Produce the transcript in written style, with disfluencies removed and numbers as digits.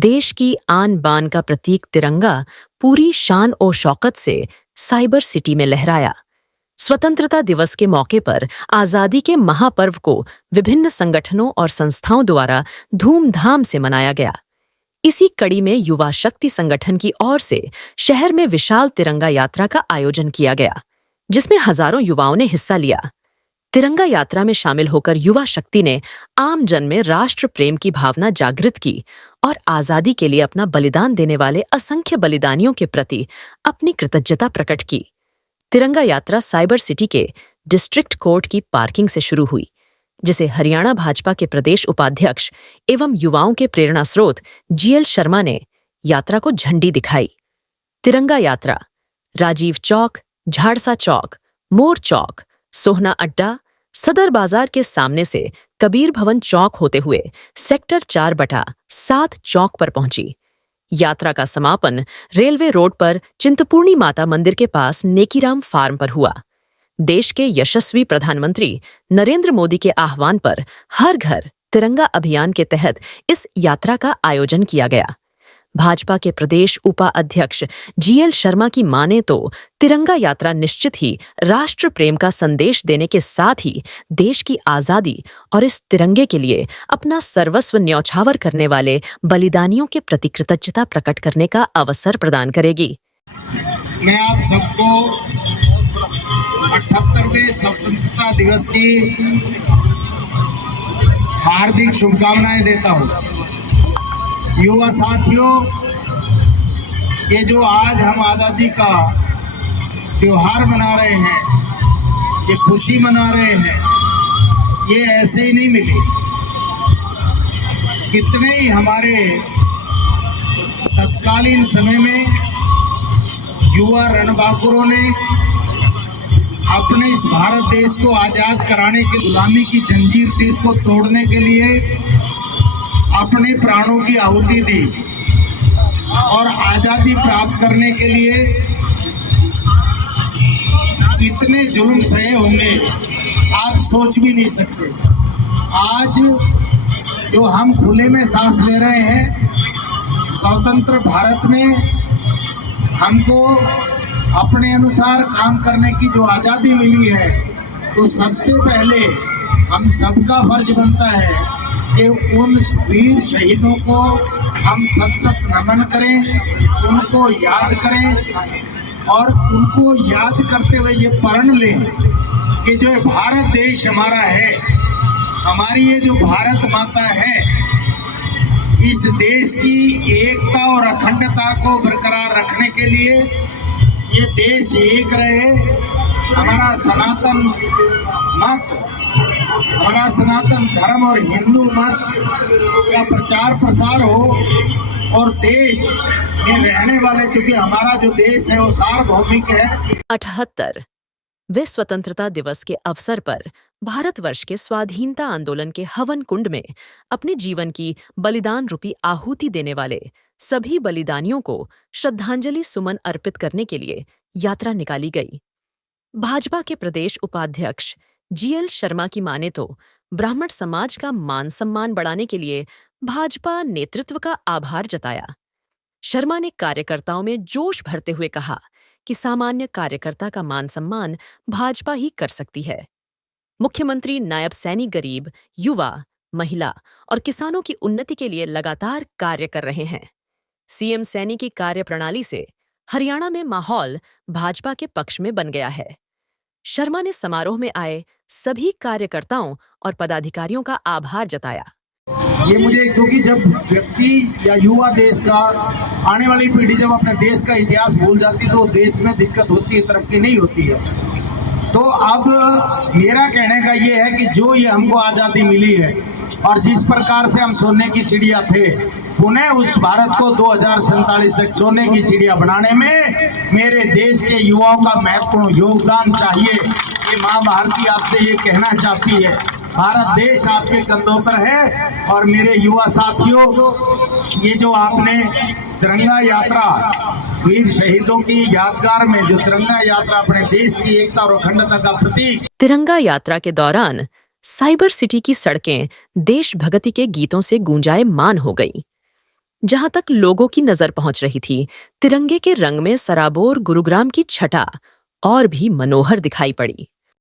देश की आन बान का प्रतीक तिरंगा पूरी शान और शौकत से साइबर सिटी में लहराया। स्वतंत्रता दिवस के मौके पर आजादी के महापर्व को विभिन्न संगठनों और संस्थाओं द्वारा धूमधाम से मनाया गया। इसी कड़ी में युवा शक्ति संगठन की ओर से शहर में विशाल तिरंगा यात्रा का आयोजन किया गया, जिसमें हजारों युवाओं ने हिस्सा लिया। तिरंगा यात्रा में शामिल होकर युवा शक्ति ने आम जन में राष्ट्र प्रेम की भावना जागृत की और आजादी के लिए अपना बलिदान देने वाले असंख्य बलिदानियों के प्रति अपनी कृतज्ञता प्रकट की। तिरंगा यात्रा साइबर सिटी के डिस्ट्रिक्ट कोर्ट की पार्किंग से शुरू हुई, जिसे हरियाणा भाजपा के प्रदेश उपाध्यक्ष एवं युवाओं के प्रेरणा स्रोत जीएल शर्मा ने यात्रा को झंडी दिखाई। तिरंगा यात्रा राजीव चौक, झाड़सा चौक, मोर चौक, सोहना अड्डा, सदर बाजार के सामने से कबीर भवन चौक होते हुए सेक्टर 4/7 चौक पर पहुंची। यात्रा का समापन रेलवे रोड पर चिंतपूर्णी माता मंदिर के पास नेकीराम फार्म पर हुआ। देश के यशस्वी प्रधानमंत्री नरेंद्र मोदी के आह्वान पर हर घर तिरंगा अभियान के तहत इस यात्रा का आयोजन किया गया। भाजपा के प्रदेश उपाध्यक्ष जीएल शर्मा की माने तो तिरंगा यात्रा निश्चित ही राष्ट्र प्रेम का संदेश देने के साथ ही देश की आजादी और इस तिरंगे के लिए अपना सर्वस्व न्यौछावर करने वाले बलिदानियों के प्रति कृतज्ञता प्रकट करने का अवसर प्रदान करेगी। मैं आप सबको 78वें स्वतंत्रता दिवस की हार्दिक शुभकामनाएं देता हूं। युवा साथियों, ये जो आज हम आज़ादी का त्योहार मना रहे हैं, ये खुशी मना रहे हैं, ये ऐसे ही नहीं मिली। कितने ही हमारे तत्कालीन समय में युवा रणबांकुरों ने अपने इस भारत देश को आज़ाद कराने की गुलामी की जंजीर थी, इसको तोड़ने के लिए अपने प्राणों की आहुति दी और आज़ादी प्राप्त करने के लिए इतने जुल्म सहे होंगे आज सोच भी नहीं सकते। आज जो हम खुले में सांस ले रहे हैं, स्वतंत्र भारत में हमको अपने अनुसार काम करने की जो आज़ादी मिली है, तो सबसे पहले हम सबका फर्ज बनता है कि उन वीर शहीदों को हम सत नमन करें, उनको याद करें और उनको याद करते हुए ये प्रण लें कि जो भारत देश हमारा है, हमारी ये जो भारत माता है, इस देश की एकता और अखंडता को बरकरार रखने के लिए ये देश एक रहे। हमारा सनातन मत, हमारा सनातन धर्म और हिंदू मत का प्रचार प्रसार हो और देश में रहने वाले, चूंकि हमारा जो देश है वो सार्वभौमिक है। 78वें स्वतंत्रता दिवस के अवसर पर भारतवर्ष के स्वाधीनता आंदोलन के हवन कुंड में अपने जीवन की बलिदान रूपी आहुति देने वाले सभी बलिदानियों को श्रद्धांजलि सुमन अर्पित करने के लिए यात्रा निकाली गई। भाजपा के प्रदेश उपाध्यक्ष जीएल शर्मा की माने तो ब्राह्मण समाज का मान सम्मान बढ़ाने के लिए भाजपा नेतृत्व का आभार जताया। शर्मा ने कार्यकर्ताओं में जोश भरते हुए कहा कि सामान्य कार्यकर्ता का मान सम्मान भाजपा ही कर सकती है। मुख्यमंत्री नायब सैनी गरीब, युवा, महिला और किसानों की उन्नति के लिए लगातार कार्य कर रहे हैं। सीएम सैनी की कार्यप्रणाली से हरियाणा में माहौल भाजपा के पक्ष में बन गया है। शर्मा ने समारोह में आए सभी कार्यकर्ताओं और पदाधिकारियों का आभार जताया। ये मुझे, क्योंकि जब व्यक्ति या युवा देश का, आने वाली पीढ़ी जब अपने देश का इतिहास भूल जाती है तो देश में दिक्कत होती है, तरक्की नहीं होती है। तो अब मेरा कहने का ये है कि जो ये हमको आज़ादी मिली है और जिस प्रकार से हम सोने की चिड़िया थे, पुनः उस भारत को 2047 तक सोने की चिड़िया बनाने में मेरे देश के युवाओं का महत्वपूर्ण योगदान चाहिए। ये माँ भारती आपसे ये कहना चाहती है, भारत देश आपके कंधों पर है। और मेरे युवा साथियों, ये जो आपने तिरंगा यात्रा, वीर शहीदों की यादगार में जो तिरंगा यात्रा अपने देश की एकता और अखंडता का प्रतीक। तिरंगा यात्रा के दौरान साइबर सिटी की सड़कें देशभक्ति के गीतों से गूंजायमान हो गईं। जहां तक लोगों की नजर पहुंच रही थी, तिरंगे के रंग में सराबोर गुरुग्राम की छटा और भी मनोहर दिखाई पड़ी।